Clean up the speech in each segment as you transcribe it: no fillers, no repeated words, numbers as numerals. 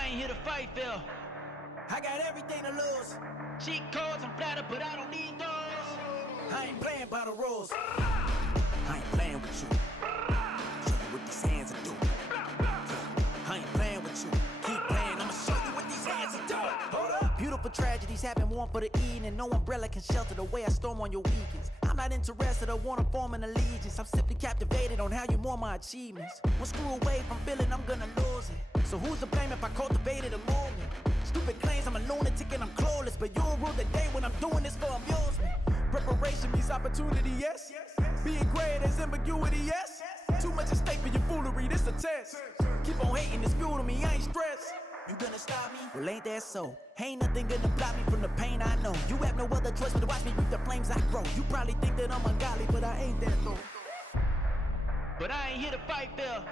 I ain't here to fight, Phil. I got everything to lose. Cheat codes, I'm flattered, but I don't need those. I ain't playing by the rules. I ain't playing with you. Show you what these hands will do. I ain't playing with you. Keep playing, I'ma show you what these hands will do. Hold up. Beautiful tragedies happen, one for the evening. No umbrella can shelter the way I storm on your weekends. I'm not interested, I wanna form an allegiance. I'm simply captivated on how you mourn my achievements. One screw away from feeling I'm gonna lose it. So who's to blame if I cultivated a movement? Stupid claims I'm a lunatic and I'm clueless, but you'll rule the day when I'm doing this for amusement. Preparation means opportunity, yes. Being great is ambiguity, yes. Too much at stake for your foolery, this a test. Keep on hating, it's fuel to me, I ain't stressed. You gonna stop me? Well, ain't that so? Ain't nothing gonna block me from the pain I know. You have no other choice but to watch me reap the flames I grow. You probably think that I'm ungodly, but I ain't that though. But I ain't here to fight, Phil.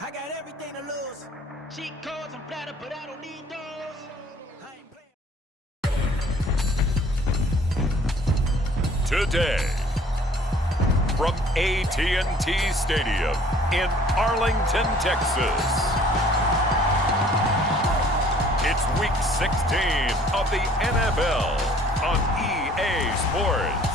I got everything to lose. Cheat codes, I'm flattered, but I don't need those. I ain't playing. Today, from AT&T Stadium in Arlington, Texas, it's Week 16 of the NFL on EA Sports.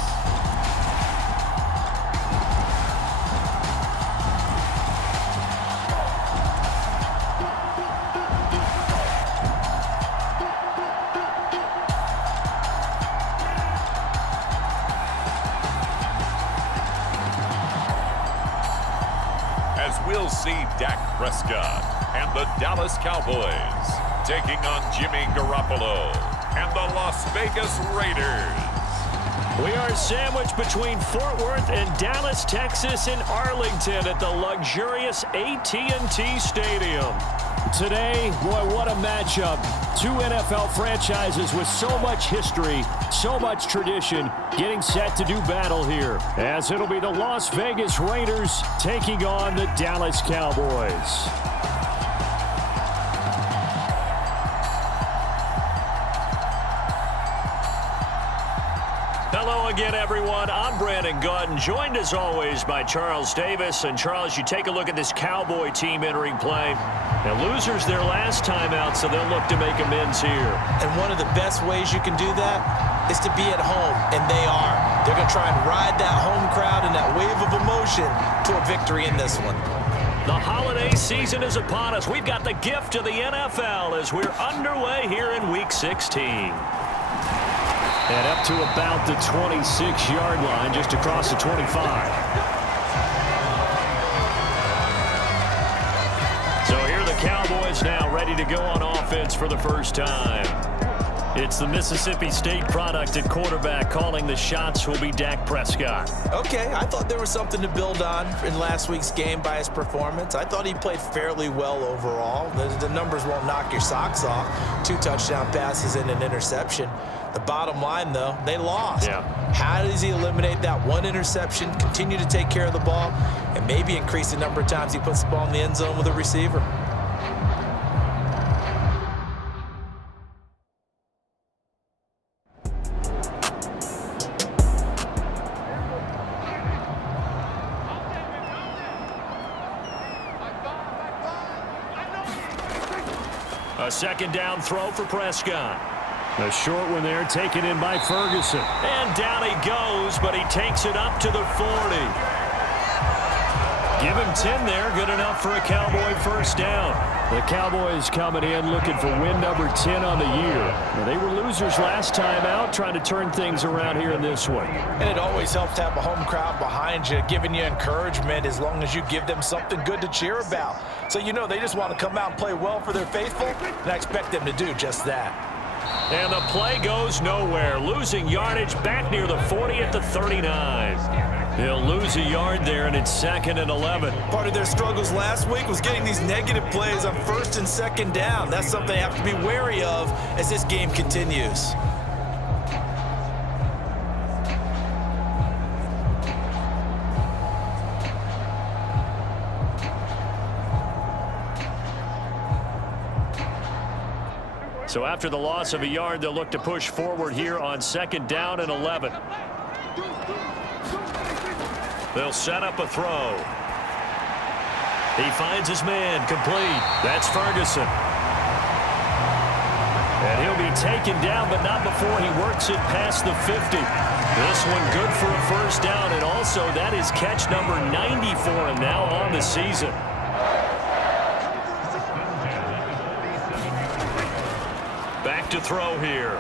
As we'll see Dak Prescott and the Dallas Cowboys taking on Jimmy Garoppolo and the Las Vegas Raiders. We are sandwiched between Fort Worth and Dallas, Texas, and Arlington at the luxurious AT&T Stadium. Today, boy, what a matchup. Two NFL franchises with so much history, so much tradition, getting set to do battle here, as it'll be the Las Vegas Raiders taking on the Dallas Cowboys. Hello again, everyone. I'm Brandon Gautin, joined as always by Charles Davis. And Charles, you take a look at this Cowboy team entering play. Now, losers their last time out, so they'll look to make amends here. And one of the best ways you can do that is to be at home, and they are. They're going to try and ride that home crowd and that wave of emotion to a victory in this one. The holiday season is upon us. We've got the gift of the NFL as we're underway here in Week 16. And up to about the 26-yard line, just across the 25. So here are the Cowboys now ready to go on offense for the first time. It's the Mississippi State product at quarterback. Calling the shots will be Dak Prescott. Okay, I thought there was something to build on in last week's game by his performance. I thought he played fairly well overall. The numbers won't knock your socks off. 2 touchdown passes and an interception. The bottom line, though, they lost. Yeah. How does he eliminate that one interception, continue to take care of the ball, and maybe increase the number of times he puts the ball in the end zone with a receiver? A second down throw for Prescott. A short one there, taken in by Ferguson. And down he goes, but he takes it up to the 40. Give him 10 there, good enough for a Cowboy first down. The Cowboys coming in looking for win number 10 on the year. Now, they were losers last time out, trying to turn things around here in this one. And it always helps to have a home crowd behind you, giving you encouragement as long as you give them something good to cheer about. So you know they just want to come out and play well for their faithful, and I expect them to do just that. And the play goes nowhere, losing yardage back near the 40 at the 39. He'll lose a yard there, and it's 2nd and 11. Part of their struggles last week was getting these negative plays on 1st and 2nd down. That's something they have to be wary of as this game continues. So after the loss of a yard, they'll look to push forward here on 2nd down and 11. They'll set up a throw. He finds his man, complete. That's Ferguson. And he'll be taken down, but not before he works it past the 50. This one good for a first down, and also that is catch number 90 for him now on the season. Back to throw here.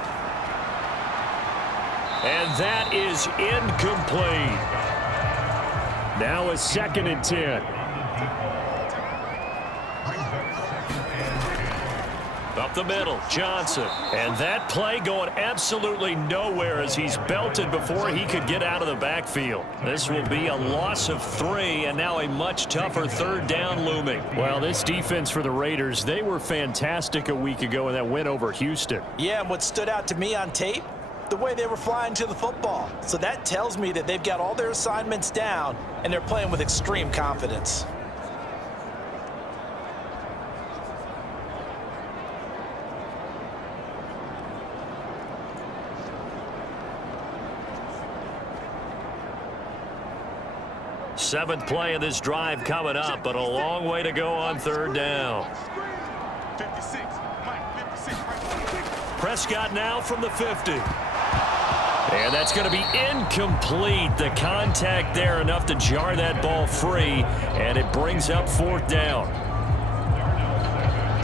And that is incomplete. Now a 2nd and 10. Up the middle, Johnson. And that play going absolutely nowhere as he's belted before he could get out of the backfield. This will be a loss of 3, and now a much tougher 3rd down looming. Well, this defense for the Raiders, they were fantastic a week ago in that win over Houston. Yeah, and what stood out to me on tape, the way they were flying to the football. So that tells me that they've got all their assignments down, and they're playing with extreme confidence. Seventh play of this drive coming up, but a long way to go on 3rd down. 56, Mike, 56. Prescott now from the 50. And that's going to be incomplete. The contact there enough to jar that ball free, and it brings up 4th down.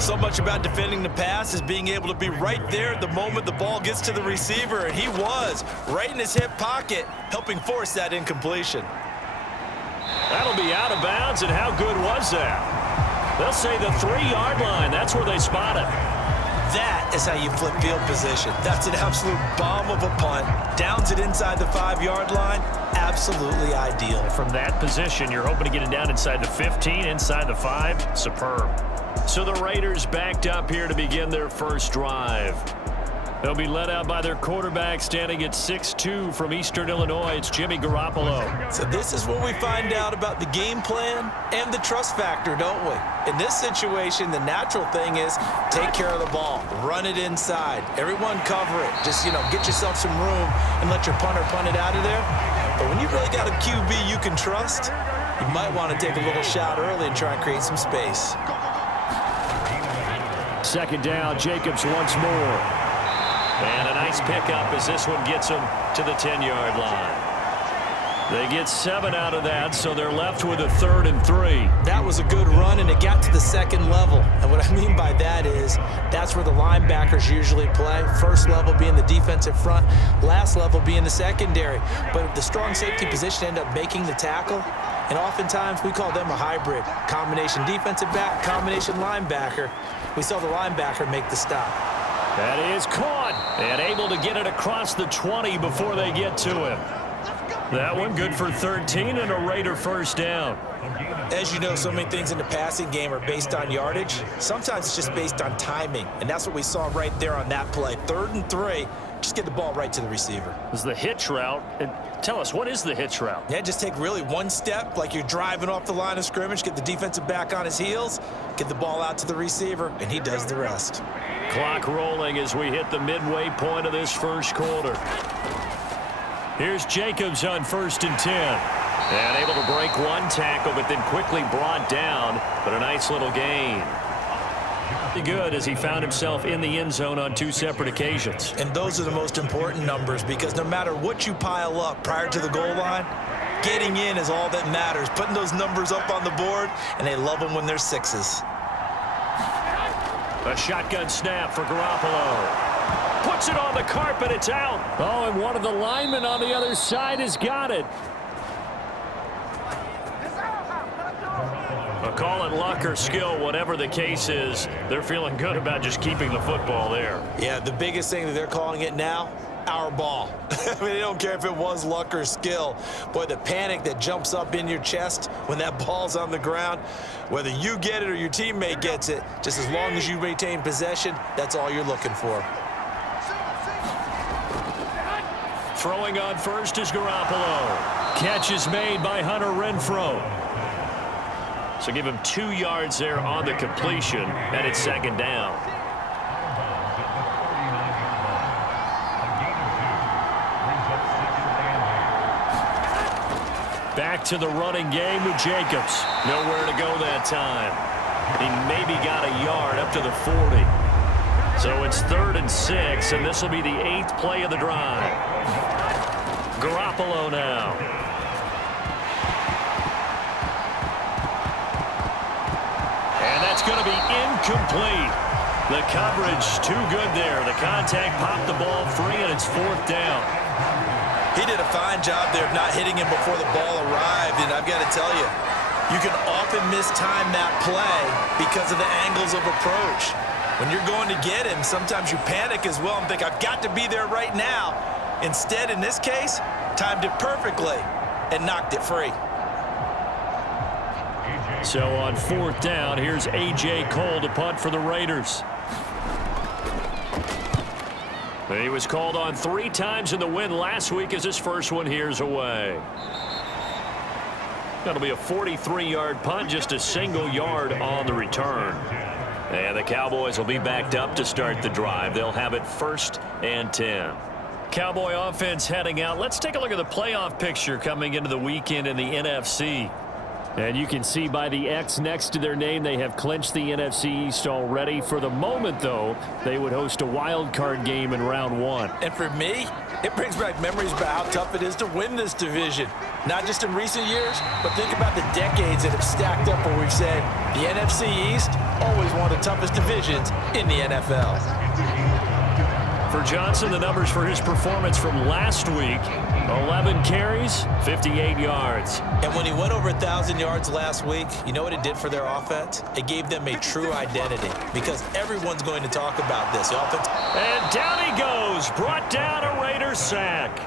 So much about defending the pass is being able to be right there at the moment the ball gets to the receiver, and he was right in his hip pocket, helping force that incompletion. That'll be out of bounds, and how good was that? They'll say the 3-yard line. That's where they spot it. That is how you flip field position. That's an absolute bomb of a punt. Downs it inside the 5-yard line. Absolutely ideal. From that position, you're hoping to get it down inside the 15, inside the 5. Superb. So the Raiders backed up here to begin their first drive. They'll be led out by their quarterback standing at 6'2" from Eastern Illinois. It's Jimmy Garoppolo. So this is what we find out about the game plan and the trust factor, don't we? In this situation, the natural thing is take care of the ball. Run it inside. Everyone cover it. Just, get yourself some room and let your punter punt it out of there. But when you really got a QB you can trust, you might want to take a little shot early and try and create some space. 2nd down, Jacobs once more. And a nice pickup as this one gets them to the 10-yard line. They get 7 out of that, so they're left with a 3rd and 3. That was a good run, and it got to the 2nd level. And what I mean by that is that's where the linebackers usually play. First level being the defensive front, last level being the secondary. But the strong safety position ended up making the tackle, and oftentimes we call them a hybrid. Combination defensive back, combination linebacker. We saw the linebacker make the stop. That is caught and able to get it across the 20 before they get to him. That one good for 13 and a Raider first down. As you know, so many things in the passing game are based on yardage. Sometimes it's just based on timing, and that's what we saw right there on that play. 3rd and 3, just get the ball right to the receiver. This is the hitch route. And tell us, what is the hitch route? Yeah, just take really one step like you're driving off the line of scrimmage, get the defensive back on his heels, get the ball out to the receiver, and he does the rest. Clock rolling as we hit the midway point of this first quarter. Here's Jacobs on 1st and 10. And able to break one tackle, but then quickly brought down. But a nice little gain. Good as he found himself in the end zone on 2 separate occasions. And those are the most important numbers because no matter what you pile up prior to the goal line, getting in is all that matters. Putting those numbers up on the board, and they love them when they're 6s. A shotgun snap for Garoppolo. Puts it on the carpet. It's out. Oh, and one of the linemen on the other side has got it. A call it luck or skill, whatever the case is, they're feeling good about just keeping the football there. Yeah, the biggest thing that they're calling it now, our ball. I mean, they don't care if it was luck or skill. Boy, the panic that jumps up in your chest when that ball's on the ground, whether you get it or your teammate gets it, just as long as you maintain possession, that's all you're looking for. Throwing on first is Garoppolo. Catch is made by Hunter Renfrow. So give him 2 yards there on the completion, and it's 2nd down. Back to the running game with Jacobs. Nowhere to go that time. He maybe got a yard up to the 40. So it's 3rd and 6, and this will be the 8th play of the drive. Garoppolo now. And that's going to be incomplete. The coverage too good there. The contact popped the ball free, and it's 4th down. He did a fine job there of not hitting him before the ball arrived, and I've got to tell you, you can often mistime that play because of the angles of approach. When you're going to get him, sometimes you panic as well and think, I've got to be there right now. Instead, in this case, timed it perfectly and knocked it free. So on 4th down, here's A.J. Cole to punt for the Raiders. He was called on 3 times in the win last week as his first one here's away. That'll be a 43-yard punt, just a single yard on the return. And the Cowboys will be backed up to start the drive. They'll have it 1st and 10. Cowboy offense heading out. Let's take a look at the playoff picture coming into the weekend in the NFC. And you can see by the X next to their name, they have clinched the NFC East already. For the moment, though, they would host a wild card game in round 1. And for me, it brings back memories about how tough it is to win this division. Not just in recent years, but think about the decades that have stacked up where we've said the NFC East, always one of the toughest divisions in the NFL. For Johnson, the numbers for his performance from last week, 11 carries, 58 yards. And when he went over 1,000 yards last week, you know what it did for their offense? It gave them a true identity because everyone's going to talk about this. The offense. And down he goes, brought down a Raider sack.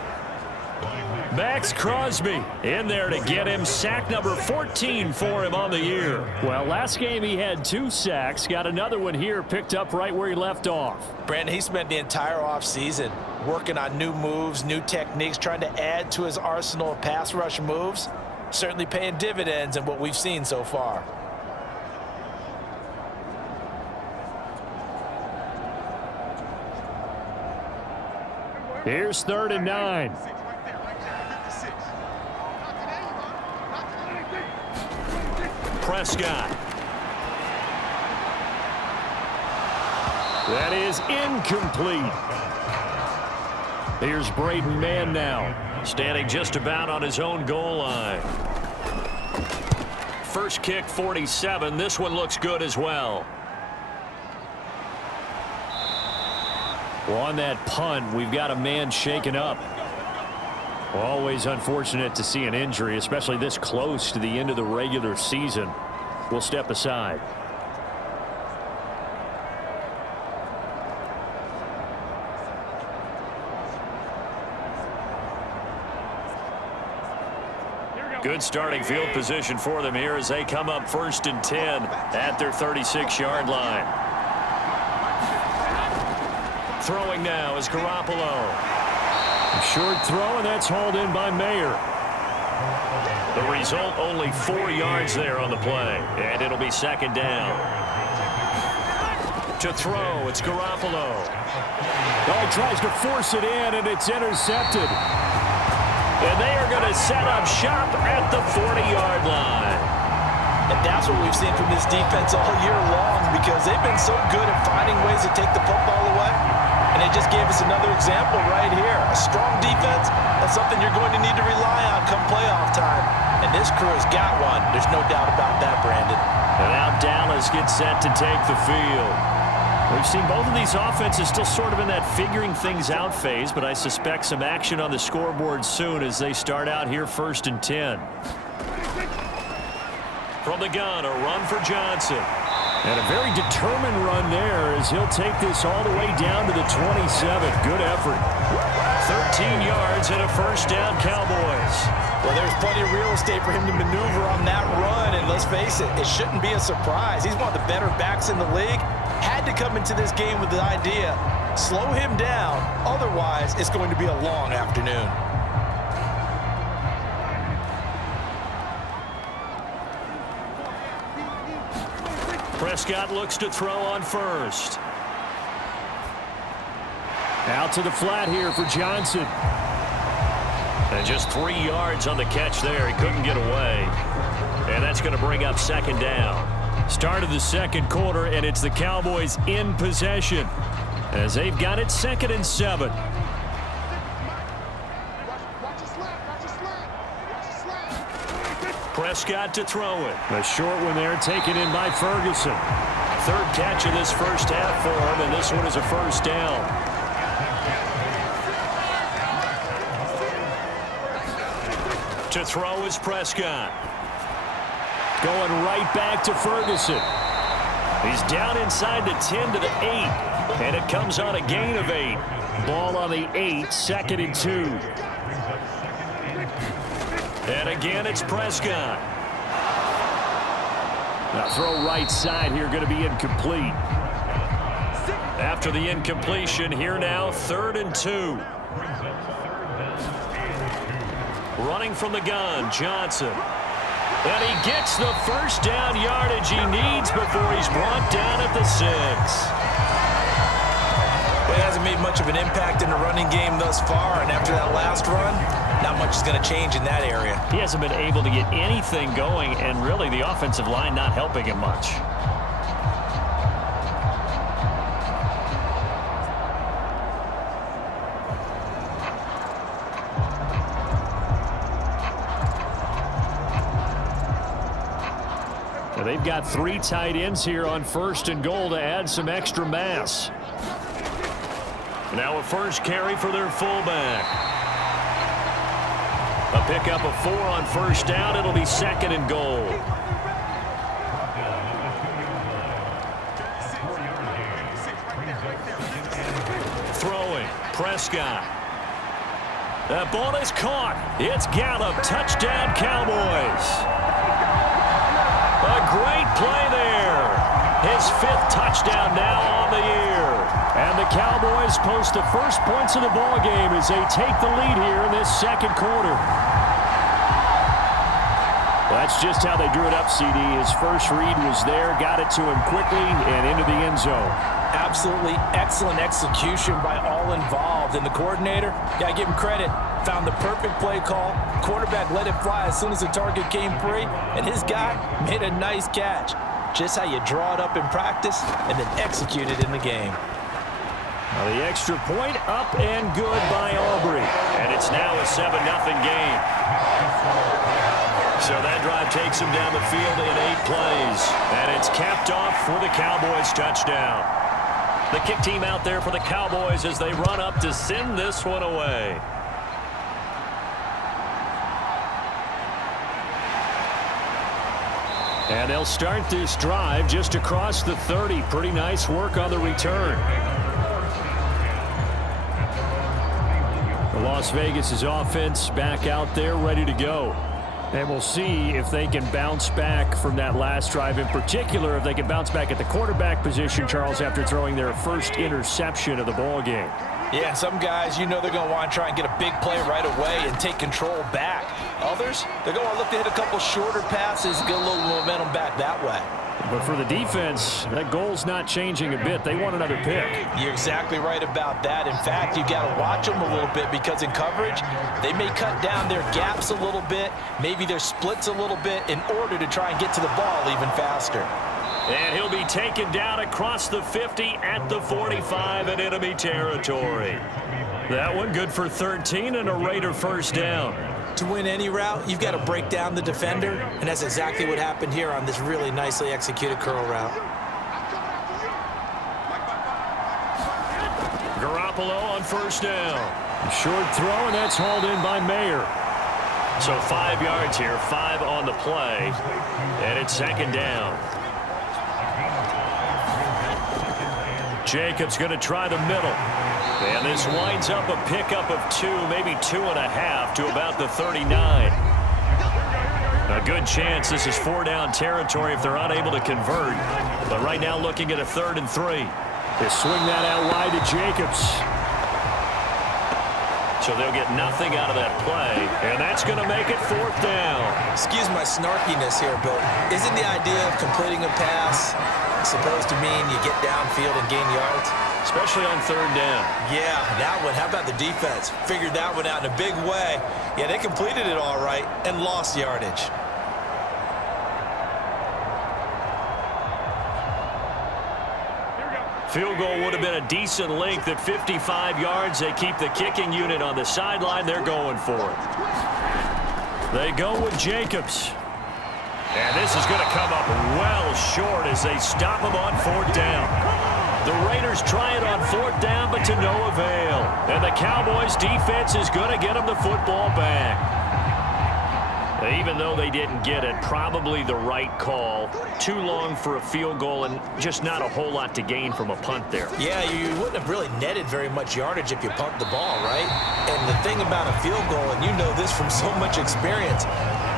Max Crosby in there to get him sack number 14 for him on the year. Well, last game he had 2 sacks. Got another one here picked up right where he left off. Brandon, he spent the entire offseason working on new moves, new techniques, trying to add to his arsenal of pass rush moves. Certainly paying dividends in what we've seen so far. Here's 3rd and 9. Prescott. That is incomplete. Here's Braden Mann now, standing just about on his own goal line. First kick, 47. This one looks good as well. Well, on that punt, we've got a man shaken up. Always unfortunate to see an injury, especially this close to the end of the regular season. We'll step aside. Good starting field position for them here as they come up 1st and 10 at their 36-yard line. Throwing now is Garoppolo. Short throw, and that's hauled in by Mayer. The result, only 4 yards there on the play, and it'll be 2nd down. To throw, it's Garoppolo. Oh, he tries to force it in, and it's intercepted. And they are going to set up shop at the 40-yard line. And that's what we've seen from this defense all year long because they've been so good at finding ways to take the football away. And they just gave us another example right here. A strong defense, that's something you're going to need to rely on come playoff time. And this crew has got one. There's no doubt about that, Brandon. And now Dallas gets set to take the field. We've seen both of these offenses still sort of in that figuring things out phase, but I suspect some action on the scoreboard soon as they start out here 1st and 10. From the gun, a run for Johnson. And a very determined run there as he'll take this all the way down to the 27. Good effort. 13 yards and a 1st down, Cowboys. Well, there's plenty of real estate for him to maneuver on that run, and let's face it, it shouldn't be a surprise. He's one of the better backs in the league. Had to come into this game with the idea, slow him down, otherwise it's going to be a long afternoon. Prescott looks to throw on 1st. Out to the flat here for Johnson. And just 3 yards on the catch there. He couldn't get away. And that's going to bring up 2nd down. Start of the second quarter, and it's the Cowboys in possession as they've got it 2nd and 7. Prescott to throw it. A short one there taken in by Ferguson. 3rd catch of this first half for him, and this one is a first down. To throw is Prescott. Going right back to Ferguson. He's down inside the 10 to the 8, and it comes on a gain of 8. Ball on the 8, 2nd and 2. And again, it's Prescott. Now throw right side here, going to be incomplete. After the incompletion, here now, 3rd and 2. Running from the gun, Johnson. And he gets the first down yardage he needs before he's brought down at the 6. Well, he hasn't made much of an impact in the running game thus far, and after that last run, not much is going to change in that area. He hasn't been able to get anything going, and really the offensive line not helping him much. Well, they've got 3 tight ends here on 1st and goal to add some extra mass. Now a first carry for their fullback. A pickup of 4 on 1st down. It'll be 2nd and goal. Throwing, Prescott. That ball is caught. It's Gallup. Touchdown, Cowboys. A great play there. His 5th touchdown now on the year. And the Cowboys post the first points of the ball game as they take the lead here in this second quarter. That's just how they drew it up, CD. His first read was there, got it to him quickly, and into the end zone. Absolutely excellent execution by all involved. And the coordinator, got to give him credit, found the perfect play call. Quarterback let it fly as soon as the target came free, and his guy made a nice catch. Just how you draw it up in practice and then execute it in the game. Well, the extra point up and good by Aubrey. And it's now a 7-0 game. So that drive takes him down the field in 8 plays. And it's capped off for the Cowboys touchdown. The kick team out there for the Cowboys as they run up to send this one away. And they'll start this drive just across the 30. Pretty nice work on the return. The Las Vegas' offense back out there ready to go. And we'll see if they can bounce back from that last drive. In particular, if they can bounce back at the quarterback position, Charles, after throwing their first interception of the ball game. Yeah, some guys, you know they're going to want to try and get a big play right away and take control back. Others, they're going to look to hit a couple shorter passes, get a little momentum back that way. But for the defense, that goal's not changing a bit. They want another pick. You're exactly right about that. In fact, you've got to watch them a little bit because in coverage, they may cut down their gaps a little bit, maybe their splits a little bit in order to try and get to the ball even faster. And he'll be taken down across the 50 at the 45 in enemy territory. That one good for 13 and a Raider first down. To win any route, you've got to break down the defender, and that's exactly what happened here on this really nicely executed curl route. Garoppolo on first down. A short throw, and that's hauled in by Mayer. So 5 yards here, 5 on the play, and it's 2nd down. Jacobs going to try the middle. And this winds up a pickup of 2, maybe 2.5 to about the 39. A good chance this is 4-down territory if they're unable to convert. But right now looking at a 3rd and 3. They swing that out wide to Jacobs. So they'll get nothing out of that play. And that's going to make it 4th down. Excuse my snarkiness here, but isn't the idea of completing a pass supposed to mean you get downfield and gain yards? Especially on 3rd down. Yeah, that one. How about the defense? Figured that one out in a big way. Yeah, they completed it all right and lost yardage. Field goal would have been a decent length at 55 yards. They keep the kicking unit on the sideline. They're going for it. They go with Jacobs. And this is going to come up well short as they stop him on 4th down. The Raiders try it on 4th down, but to no avail. And the Cowboys defense is going to get them the football back. Even though they didn't get it, probably the right call. Too long for a field goal and just not a whole lot to gain from a punt there. Yeah, you wouldn't have really netted very much yardage if you pumped the ball, right? And the thing about a field goal, and you know this from so much experience,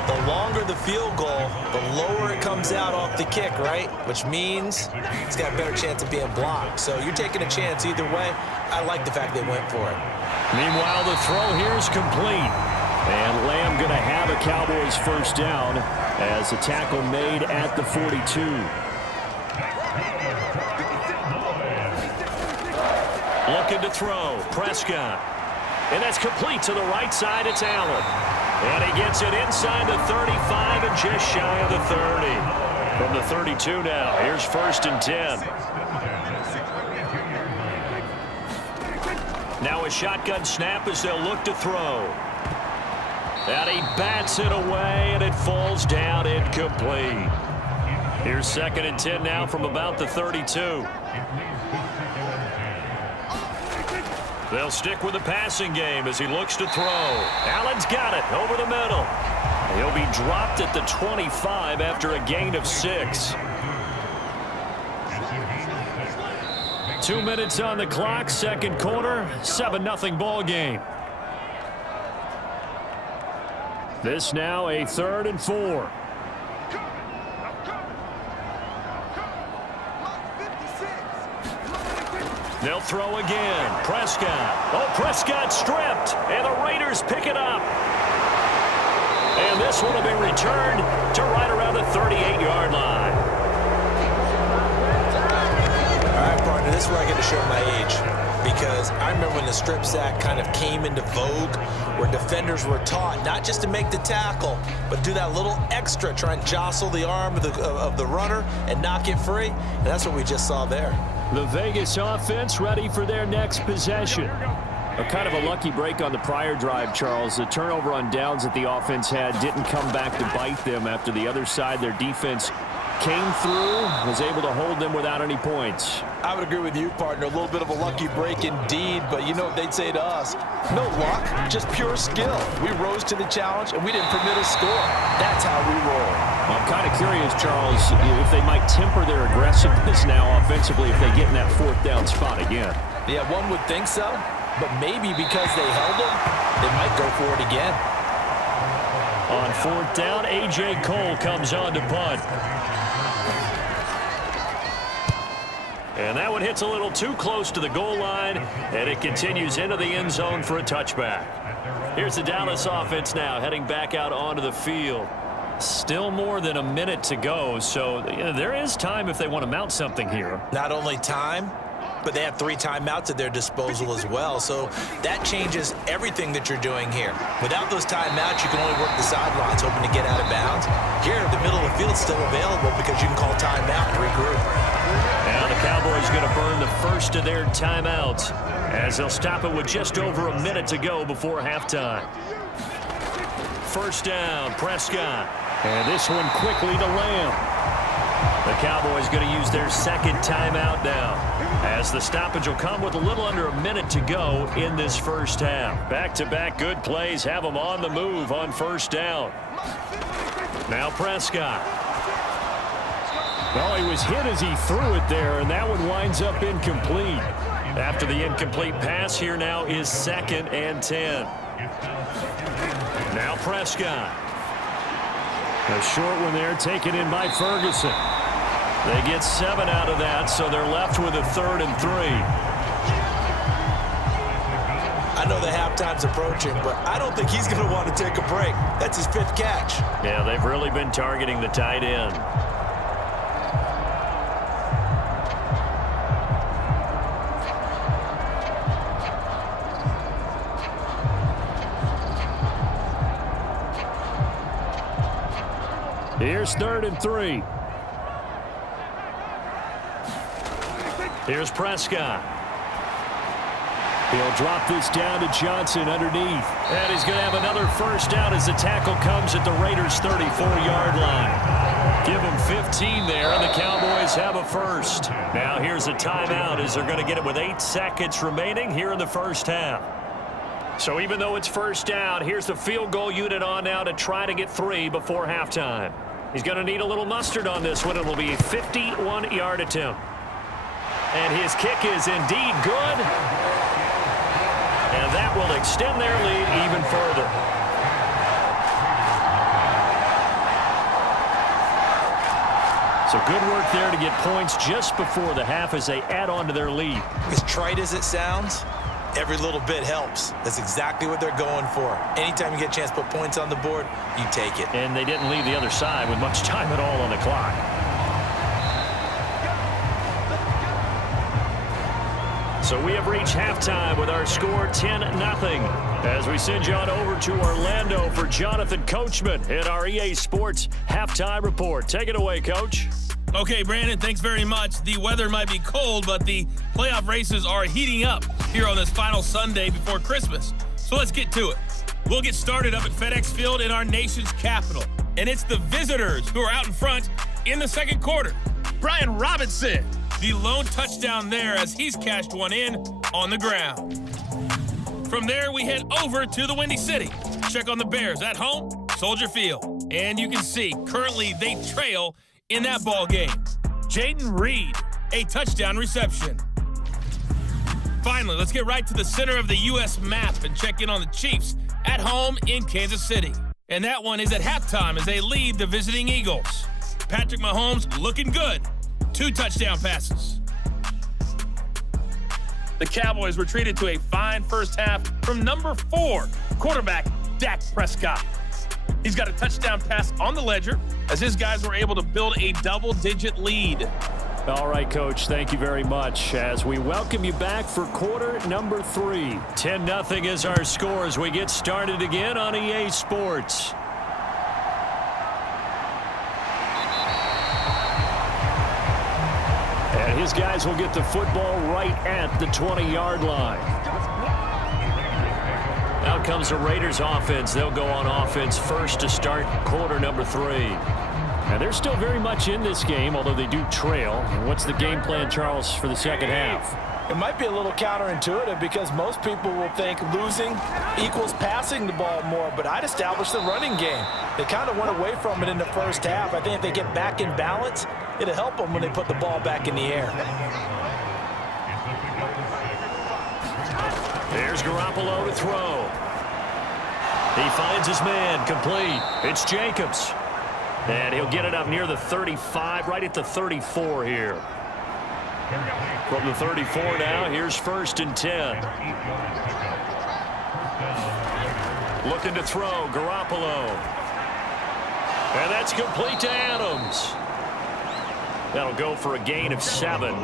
the longer the field goal, the lower it comes out off the kick, right? Which means it's got a better chance of being blocked. So you're taking a chance either way. I like the fact they went for it. Meanwhile, the throw here is complete. And Lamb going to have a Cowboys 1st down as a tackle made at the 42. Looking to throw. Prescott. And that's complete to the right side. It's Allen. And he gets it inside the 35 and just shy of the 30. From the 32 now. Here's 1st and 10. Now a shotgun snap as they'll look to throw. And he bats it away, and it falls down incomplete. Here's 2nd and 10 now from about the 32. They'll stick with the passing game as he looks to throw. Allen's got it over the middle. He'll be dropped at the 25 after a gain of 6. 2 minutes on the clock, 2nd quarter, 7-0 ball game. This now a 3rd and 4. They'll throw again. Prescott. Oh, Prescott stripped. And the Raiders pick it up. And this one will be returned to right around the 38-yard line. All right, partner, this is where I get to show my age. Because I remember when the strip sack kind of came into vogue, where defenders were taught not just to make the tackle, but do that little extra, try and jostle the arm of the runner and knock it free. And that's what we just saw there. The Vegas offense ready for their next possession. A kind of a lucky break on the prior drive, Charles. The turnover on downs that the offense had didn't come back to bite them after the other side. Their defense came through, was able to hold them without any points. I would agree with you, partner. A little bit of a lucky break indeed, but you know what they'd say to us? No luck, just pure skill. We rose to the challenge, and we didn't permit a score. That's how we roll. Well, I'm kind of curious, Charles, if they might temper their aggressiveness now offensively if they get in that 4th down spot again. Yeah, one would think so, but maybe because they held them, they might go for it again. On 4th down, A.J. Cole comes on to punt. And that one hits a little too close to the goal line, and it continues into the end zone for a touchback. Here's the Dallas offense now heading back out onto the field. Still more than a minute to go, so there is time if they want to mount something here. Not only time, but they have 3 timeouts at their disposal as well, so that changes everything that you're doing here. Without those timeouts, you can only work the sidelines, hoping to get out of bounds. Here, the middle of the field is still available because you can call timeout and regroup. Now the Cowboys going to burn the first of their timeouts as they'll stop it with just over a minute to go before halftime. 1st down, Prescott. And this one quickly to Lamb. The Cowboys going to use their 2nd timeout now, as the stoppage will come with a little under a minute to go in this 1st half. Back-to-back good plays have them on the move on 1st down. Now Prescott. Well, he was hit as he threw it there, and that one winds up incomplete. After the incomplete pass, here now is 2nd and 10. Now Prescott. A short one there taken in by Ferguson. They get 7 out of that, so they're left with a 3rd and 3. I know the halftime's approaching, but I don't think he's going to want to take a break. That's his 5th catch. Yeah, they've really been targeting the tight end. Here's 3rd and 3. Here's Prescott. He'll drop this down to Johnson underneath. And he's going to have another first down as the tackle comes at the Raiders' 34-yard line. Give them 15 there, and the Cowboys have a first. Now here's a timeout as they're going to get it with 8 seconds remaining here in the first half. So even though it's first down, here's the field goal unit on now to try to get 3 before halftime. He's going to need a little mustard on this one. It'll be a 51-yard attempt. And his kick is indeed good. And that will extend their lead even further. So good work there to get points just before the half as they add on to their lead. As trite as it sounds, every little bit helps. That's exactly what they're going for. Anytime you get a chance to put points on the board, you take it. And they didn't leave the other side with much time at all on the clock. So we have reached halftime with our score 10-0. As we send you on over to Orlando for Jonathan Coachman in our EA Sports Halftime Report. Take it away, Coach. Okay, Brandon, thanks very much. The weather might be cold, but the playoff races are heating up here on this final Sunday before Christmas. So let's get to it. We'll get started up at FedEx Field in our nation's capital. And it's the visitors who are out in front in the second quarter. Brian Robinson, the lone touchdown there as he's cashed one in on the ground. From there, we head over to the Windy City. Check on the Bears at home, Soldier Field. And you can see currently they trail in that ball game. Jaden Reed, a touchdown reception. Finally, let's get right to the center of the U.S. map and check in on the Chiefs at home in Kansas City. And that one is at halftime as they lead the visiting Eagles. Patrick Mahomes looking good. 2 touchdown passes. The Cowboys were treated to a fine first half from number 4, quarterback Dak Prescott. He's got a touchdown pass on the ledger as his guys were able to build a double-digit lead. All right, Coach, thank you very much as we welcome you back for quarter number 3. 10-0 is our score as we get started again on EA Sports. And his guys will get the football right at the 20-yard line. Out comes the Raiders offense. They'll go on offense first to start quarter number 3. And they're still very much in this game, although they do trail. And what's the game plan, Charles, for the second half? It might be a little counterintuitive because most people will think losing equals passing the ball more, but I'd establish the running game. They kind of went away from it in the first half. I think if they get back in balance, it'll help them when they put the ball back in the air. There's Garoppolo to throw. He finds his man, complete. It's Jacobs. And he'll get it up near the 35, right at the 34 here. From the 34 now, here's 1st and 10. Looking to throw, Garoppolo. And that's complete to Adams. That'll go for a gain of 7.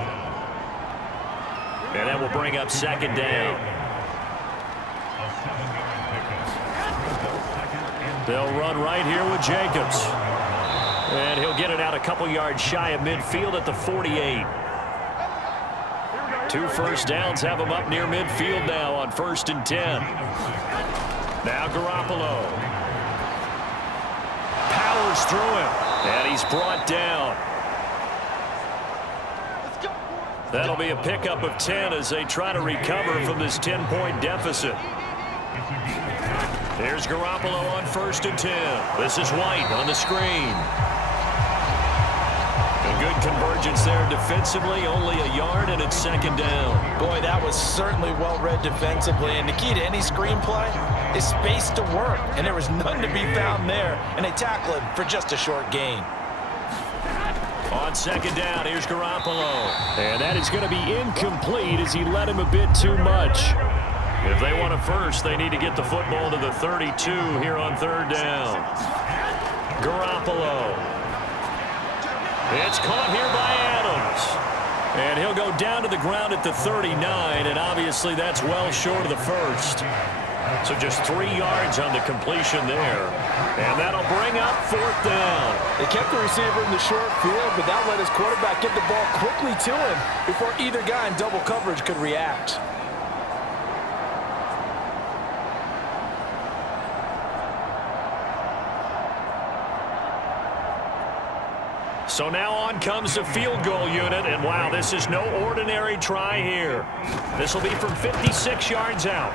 And that will bring up 2nd down. They'll run right here with Jacobs. And he'll get it out a couple yards shy of midfield at the 48. 2 first downs have him up near midfield now on 1st and 10. Now Garoppolo. Powers through him. And he's brought down. That'll be a pickup of 10 as they try to recover from this 10-point deficit. Here's Garoppolo on 1st and 10. This is White on the screen. A good convergence there defensively, only a yard, and it's 2nd down. Boy, that was certainly well-read defensively, and the key to any screenplay is space to work, and there was none to be found there, and they tackle him for just a short gain. On 2nd down, here's Garoppolo. And that is going to be incomplete as he led him a bit too much. If they want a first, they need to get the football to the 32 here on 3rd down. Garoppolo. It's caught here by Adams. And he'll go down to the ground at the 39, and obviously that's well short of the first. So just 3 yards on the completion there. And that'll bring up 4th down. They kept the receiver in the short field, but that let his quarterback get the ball quickly to him before either guy in double coverage could react. So now on comes the field goal unit, and wow, this is no ordinary try here. This will be from 56 yards out.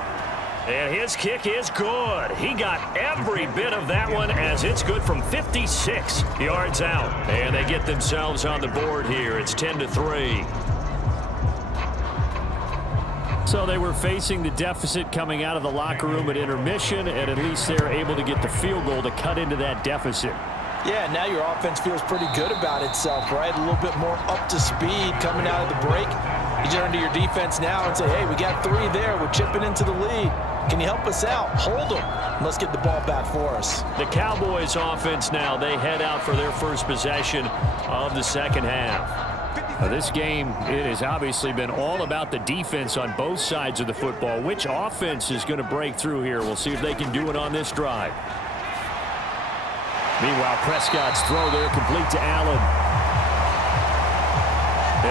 And his kick is good. He got every bit of that one as it's good from 56 yards out. And they get themselves on the board here. It's 10-3. So they were facing the deficit coming out of the locker room at intermission, and at least they're able to get the field goal to cut into that deficit. Yeah, now your offense feels pretty good about itself, right? A little bit more up to speed coming out of the break. You turn to your defense now and say, hey, we got 3 there. We're chipping into the lead. Can you help us out? Hold them. Let's get the ball back for us. The Cowboys offense now, they head out for their first possession of the second half. This game, it has obviously been all about the defense on both sides of the football. Which offense is going to break through here? We'll see if they can do it on this drive. Meanwhile, Prescott's throw there complete to Allen.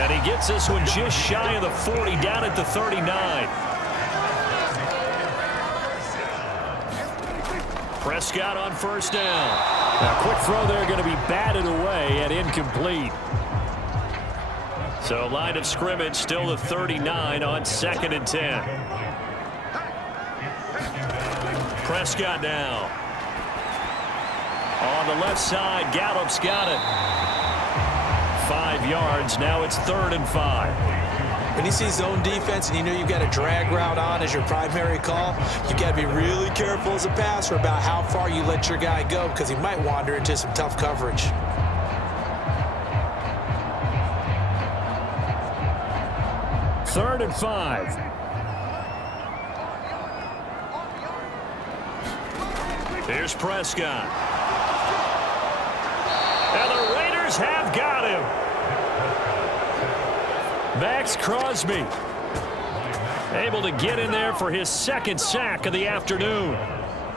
And he gets this one just shy of the 40, down at the 39. Prescott on first down. A quick throw there going to be batted away and incomplete. So line of scrimmage still the 39 on 2nd and 10. Prescott now. On the left side, Gallup's got it. 5 yards. Now it's 3rd and 5. When you see zone defense and you know you've got a drag route on as your primary call, you got to be really careful as a passer about how far you let your guy go because he might wander into some tough coverage. Third and 5. Here's Prescott. And the Raiders have got him. Max Crosby able to get in there for his 2nd sack of the afternoon.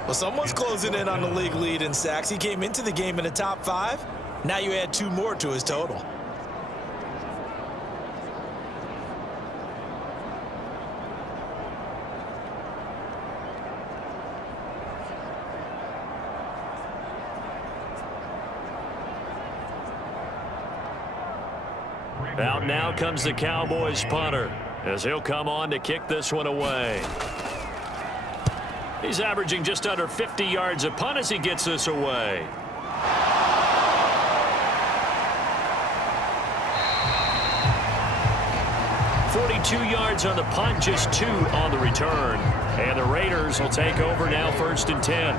Well, someone's closing in on the league lead in sacks. He came into the game in the top 5. Now you add 2 more to his total. Out now comes the Cowboys punter as he'll come on to kick this one away. He's averaging just under 50 yards a punt as he gets this away. .42 yards on the punt, just 2 on the return. And the Raiders will take over now 1st and 10.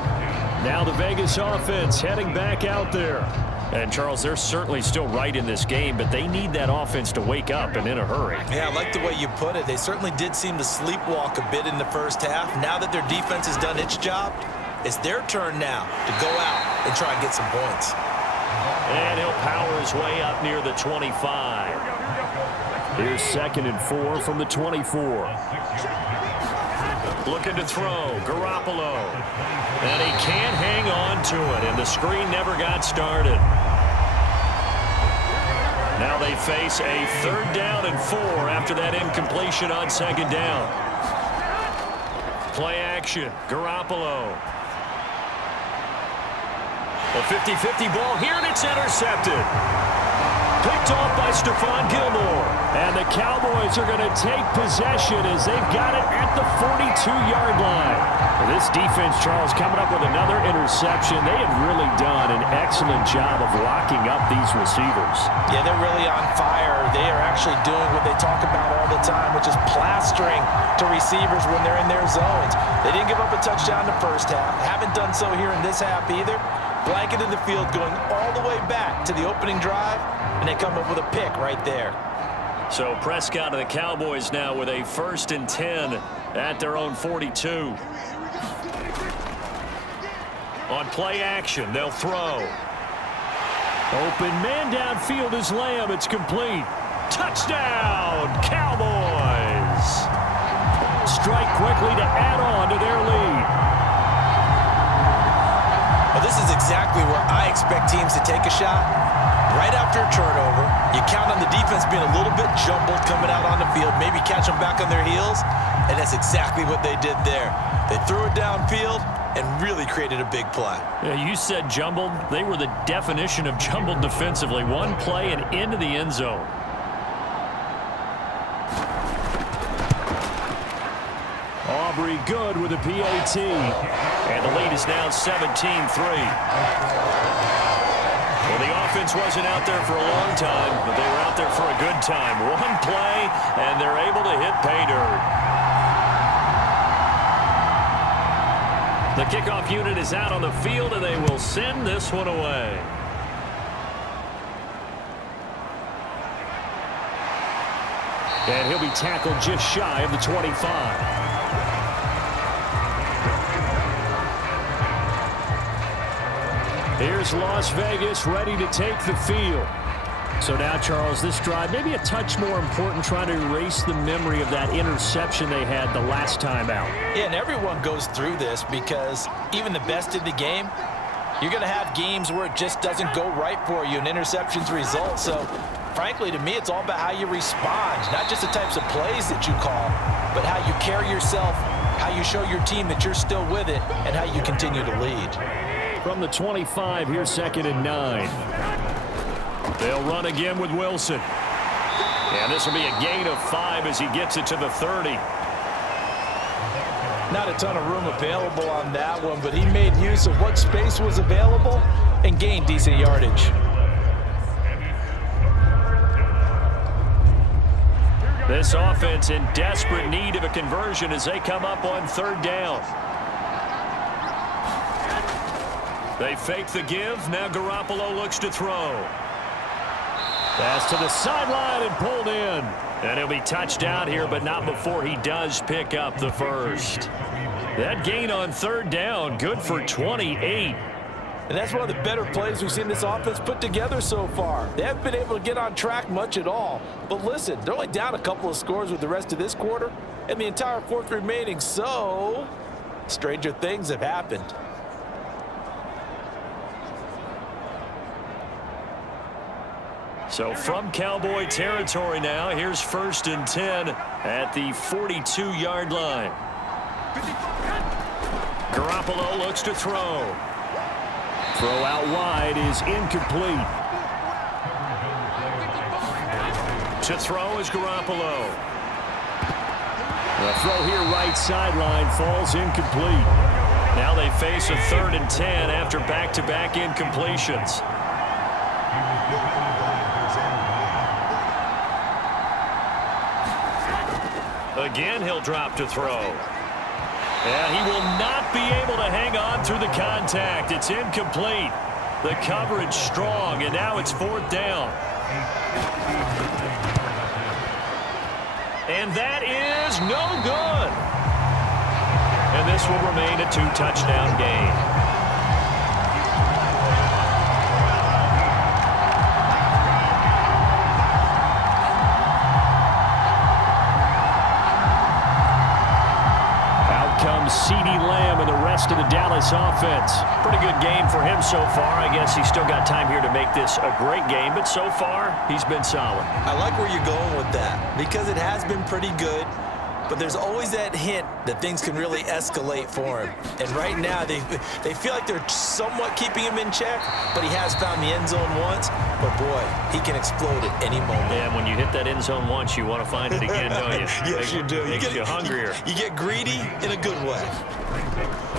Now the Vegas offense heading back out there. And, Charles, they're certainly still right in this game, but they need that offense to wake up and in a hurry. Yeah, I like the way you put it. They certainly did seem to sleepwalk a bit in the first half. Now that their defense has done its job, it's their turn now to go out and try and get some points. And he'll power his way up near the 25. Here's 2nd and 4 from the 24. Looking to throw, Garoppolo. And he can't hang on to it, and the screen never got started. Now they face a 3rd down and 4 after that incompletion on 2nd down. Play action, Garoppolo. A 50-50 ball here, and it's intercepted. Picked off by Stephon Gilmore. And the Cowboys are going to take possession as they've got it at the 42-yard line. This defense, Charles, coming up with another interception. They have really done an excellent job of locking up these receivers. Yeah, they're really on fire. They are actually doing what they talk about all the time, which is plastering to receivers when they're in their zones. They didn't give up a touchdown in the first half. Haven't done so here in this half either. Blanketed the field going all the way back to the opening drive, and they come up with a pick right there. So Prescott and the Cowboys now with a 1st and 10 at their own 42. On play action, they'll throw. Open man downfield is Lamb. It's complete. Touchdown, Cowboys. strike quickly to add on to their lead. Well, this is exactly where I expect teams to take a shot. Right after a turnover, you count on the defense being a little bit jumbled coming out on the field, maybe catch them back on their heels, and that's exactly what they did there. They threw it downfield and really created a big play. Yeah, you said jumbled. They were the definition of jumbled defensively. One play and into the end zone. Aubrey good with a PAT. And the lead is now 17-3. Well, the offense wasn't out there for a long time, but they were out there for a good time. One play, and they're able to hit pay dirt. The kickoff unit is out on the field, and they will send this one away. And he'll be tackled just shy of the 25. Here's Las Vegas ready to take the field. So now, Charles, this drive maybe a touch more important, trying to erase the memory of that interception they had the last time out. Yeah, and everyone goes through this because even the best in the game, you're going to have games where it just doesn't go right for you and interceptions result. So, frankly, to me, it's all about how you respond, not just the types of plays that you call, but how you carry yourself, how you show your team that you're still with it, and how you continue to lead. From the 25, here's 2nd and 9. They'll run again with Wilson. And this will be a gain of 5 as he gets it to the 30. Not a ton of room available on that one, but he made use of what space was available and gained decent yardage. This offense in desperate need of a conversion as they come up on 3rd down. They fake the give. Now Garoppolo looks to throw. Pass to the sideline and pulled in. And he'll be touched out here, but not before he does pick up the first. That gain on 3rd down, good for 28. And that's one of the better plays we've seen this offense put together so far. They haven't been able to get on track much at all. But listen, they're only down a couple of scores with the rest of this quarter and the entire 4th remaining. So, stranger things have happened. So from Cowboy territory now, here's 1st and 10 at the 42-yard line. Garoppolo looks to throw. Throw out wide is incomplete. To throw is Garoppolo. The throw here right sideline falls incomplete. Now they face a 3rd and 10 after back-to-back incompletions. Again, he'll drop to throw. And he will not be able to hang on through the contact. It's incomplete. The coverage strong, and now it's 4th down. And that is no good. And this will remain a 2-touchdown game. CeeDee Lamb and the rest of the Dallas offense. Pretty good game for him so far. I guess he's still got time here to make this a great game, but so far, he's been solid. I like where you're going with that because it has been pretty good, but there's always that hint that things can really escalate for him. And right now, they feel like they're somewhat keeping him in check, but he has found the end zone once. But, boy, he can explode at any moment. And when you hit that end zone once, you want to find it again, don't you? Yes, you do. Makes you hungrier. You get greedy in a good way.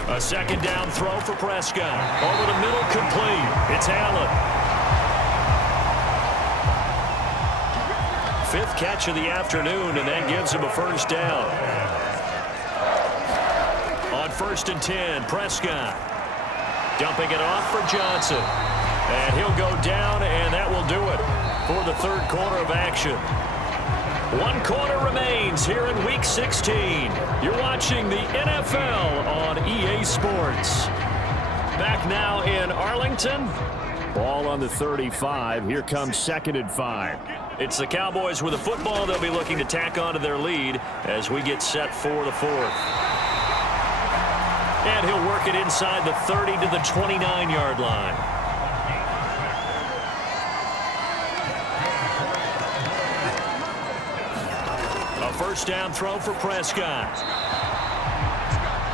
A 2nd down throw for Prescott. Over the middle, complete. It's Allen. 5th catch of the afternoon, and that gives him a 1st down. On 1st and 10, Prescott. Dumping it off for Johnson. And he'll go down, and that will do it for the 3rd quarter of action. 1 quarter remains here in Week 16. You're watching the NFL on EA Sports. Back now in Arlington. Ball on the 35. Here comes 2nd and 5. It's the Cowboys with the football. They'll be looking to tack onto their lead as we get set for the fourth. And he'll work it inside the 30 to the 29-yard line. A first down throw for Prescott.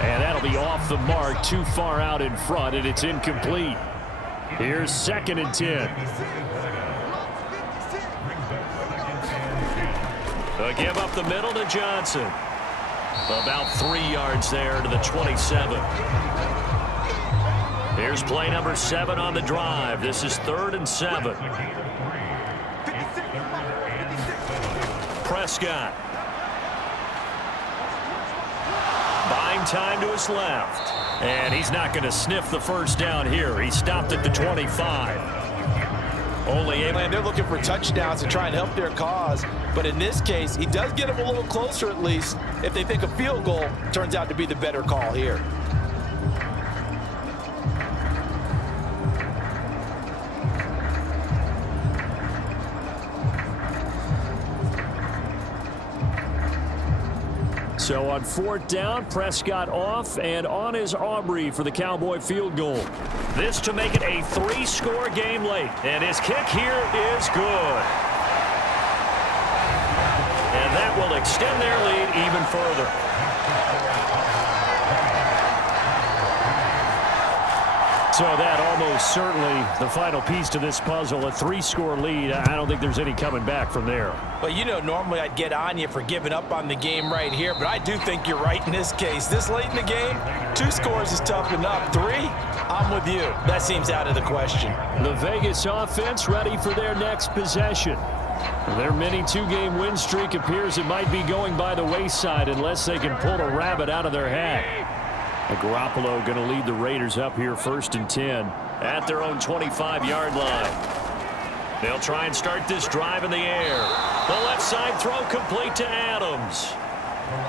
And that'll be off the mark, too far out in front, and it's incomplete. Here's 2nd and 10. A give up the middle to Johnson. About 3 yards there to the 27. Here's play number 7 on the drive. This is 3rd and 7. Prescott. Buying time to his left. And he's not going to sniff the first down here. He stopped at the 25. And they're looking for touchdowns to try and help their cause. But in this case, he does get them a little closer at least if they think a field goal turns out to be the better call here. So on 4th down, Prescott off and on is Aubrey for the Cowboy field goal. This to make it a 3-score game late. And his kick here is good. And that will extend their lead even further. So that almost certainly the final piece to this puzzle, a 3-score lead. I don't think there's any coming back from there. Well, you know, normally I'd get on you for giving up on the game right here, but I do think you're right in this case. This late in the game, 2 scores is tough enough. 3, I'm with you. That seems out of the question. The Vegas offense ready for their next possession. Their mini 2-game win streak appears it might be going by the wayside unless they can pull a rabbit out of their hat. Garoppolo going to lead the Raiders up here 1st and 10 at their own 25-yard line. They'll try and start this drive in the air. The left side throw complete to Adams.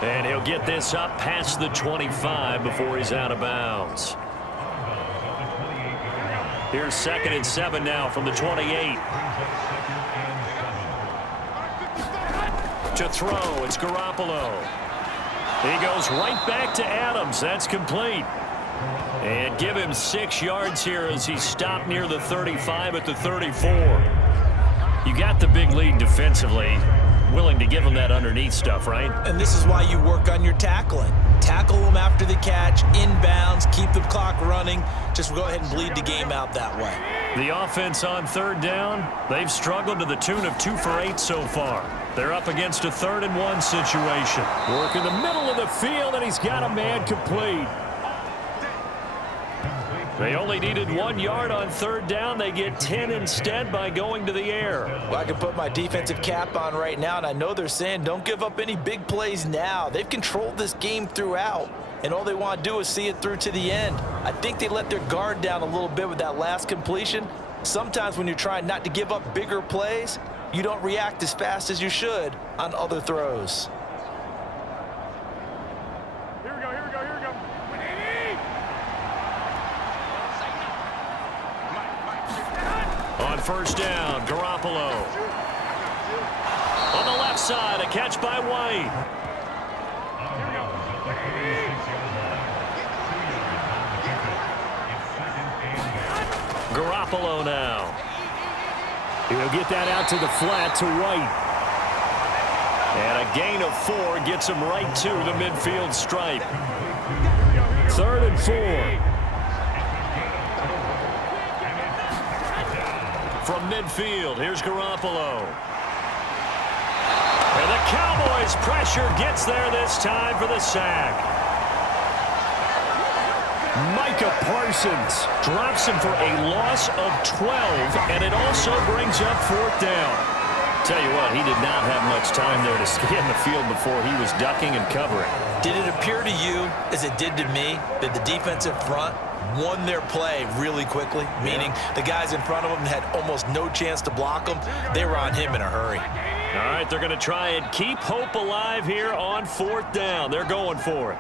And he'll get this up past the 25 before he's out of bounds. Here's 2nd and 7 now from the 28. To throw, it's Garoppolo. He goes right back to Adams. That's complete. And give him 6 yards here as he stopped near the 35 at the 34. You got the big lead defensively. Willing to give him that underneath stuff, right? And this is why you work on your tackling. Tackle them after the catch, inbounds, keep the clock running. Just go ahead and bleed the game out that way. The offense on 3rd down, they've struggled to the tune of 2 for 8 so far. They're up against a 3rd and 1 situation. Work in the middle of the field, and he's got a man complete. They only needed 1 yard on 3rd down. They get 10 instead by going to the air. Well, I can put my defensive cap on right now, and I know they're saying don't give up any big plays now. They've controlled this game throughout, and all they want to do is see it through to the end. I think they let their guard down a little bit with that last completion. Sometimes when you're trying not to give up bigger plays, you don't react as fast as you should on other throws. Here we go, here we go, here we go. On 1st down, Garoppolo. On the left side, a catch by White. Garoppolo now. He'll get that out to the flat to White. And a gain of 4 gets him right to the midfield stripe. 3rd and 4. From midfield, here's Garoppolo. And the Cowboys' pressure gets there this time for the sack. Micah Parsons drops him for a loss of 12, and it also brings up 4th down. Tell you what, he did not have much time there to scan the field before he was ducking and covering. Did it appear to you, as it did to me, that the defensive front won their play really quickly? Meaning the guys in front of them had almost no chance to block them. They were on him in a hurry. All right, they're going to try and keep hope alive here on 4th down. They're going for it.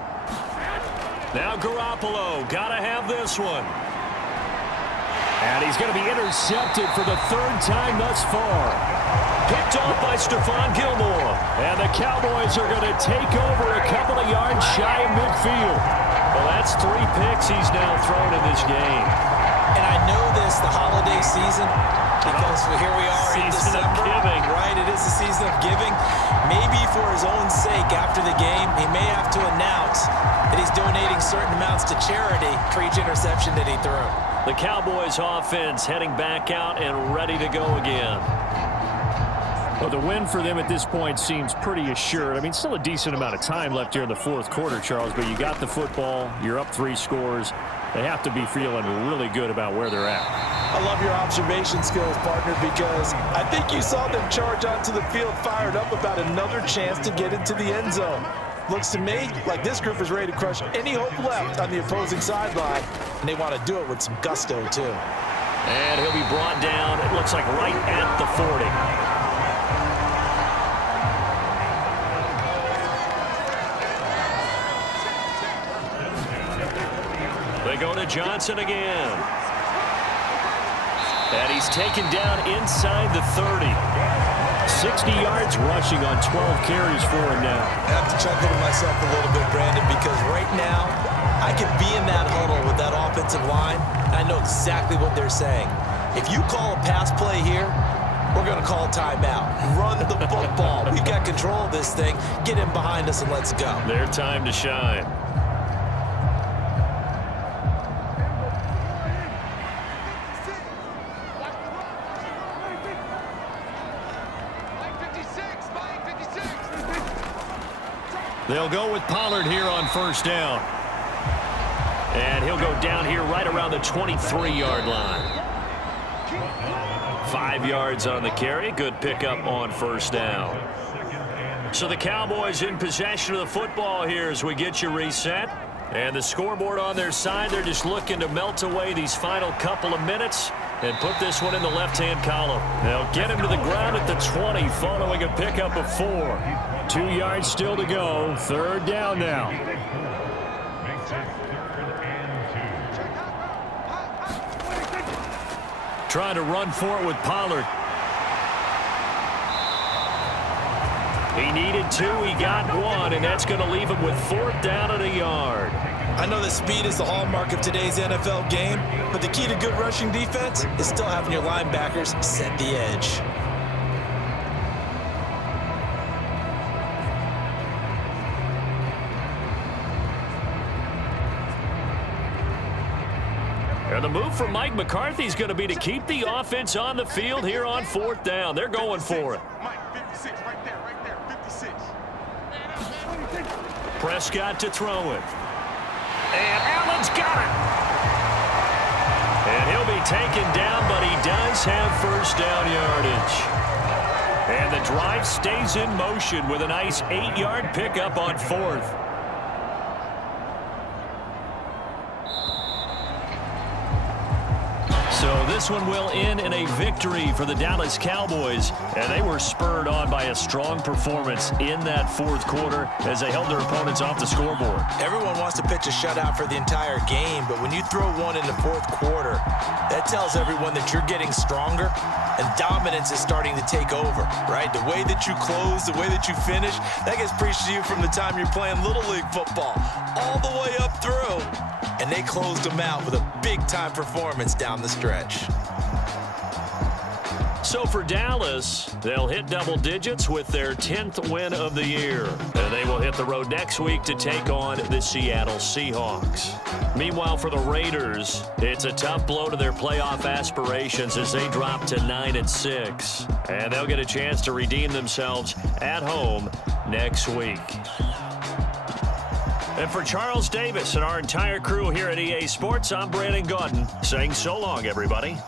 Now Garoppolo, got to have this one. And he's going to be intercepted for the 3rd time thus far. picked off by Stephon Gilmore. And the Cowboys are going to take over a couple of yards shy of midfield. Well, that's 3 picks he's now thrown in this game. And I know this, the holiday season, because here we are in Season December. of giving. Right, it is the season of giving. Maybe for his own sake after the game, he may have to announce that he's donating certain amounts to charity for each interception that he threw. The Cowboys offense heading back out and ready to go again. Well, the win for them at this point seems pretty assured. I mean, still a decent amount of time left here in the fourth quarter, Charles, but you got the football, you're up 3 scores. They have to be feeling really good about where they're at. I love your observation skills, partner, because I think you saw them charge onto the field fired up about another chance to get into the end zone. Looks to me like this group is ready to crush any hope left on the opposing sideline, and they want to do it with some gusto, too. And he'll be brought down, it looks like right at the 40. They go to Johnson again. And he's taken down inside the 30. 60 yards rushing on 12 carries for him now. I have to chuckle to myself a little bit, Brandon, because right now I could be in that huddle with that offensive line, and I know exactly what they're saying. If you call a pass play here, we're going to call timeout. Run the football. We've got control of this thing. Get in behind us and let's go. Their time to shine. They'll go with Pollard here on first down. And he'll go down here right around the 23-yard line. 5 yards on the carry. Good pickup on first down. So the Cowboys in possession of the football here as we get you reset. And the scoreboard on their side, they're just looking to melt away these final couple of minutes and put this one in the left-hand column. They'll get him to the ground at the 20 following a pickup of 4. 2 yards still to go. Third down now. Trying to run for it with Pollard. He needed 2. He got 1, and that's going to leave him with 4th down and a yard. I know that speed is the hallmark of today's NFL game, but the key to good rushing defense is still having your linebackers set the edge. And the move from Mike McCarthy is going to be to keep the offense on the field here on 4th down. They're going for it. Mike, 56, right there, 56. Prescott to throw it. And Allen's got it. And he'll be taken down, but he does have first down yardage. And the drive stays in motion with a nice 8-yard pickup on 4th. So this one will end in a victory for the Dallas Cowboys, and they were spurred on by a strong performance in that 4th quarter as they held their opponents off the scoreboard. Everyone wants to pitch a shutout for the entire game, but when you throw one in the 4th quarter, that tells everyone that you're getting stronger and dominance is starting to take over, right? The way that you close, the way that you finish, that gets preached to you from the time you're playing Little League football all the way up through. And they closed them out with a big-time performance down the stretch. So for Dallas, they'll hit double digits with their 10th win of the year. And they will hit the road next week to take on the Seattle Seahawks. Meanwhile, for the Raiders, it's a tough blow to their playoff aspirations as they drop to 9-6. And they'll get a chance to redeem themselves at home next week. And for Charles Davis and our entire crew here at EA Sports, I'm Brandon Gaudin saying so long, everybody.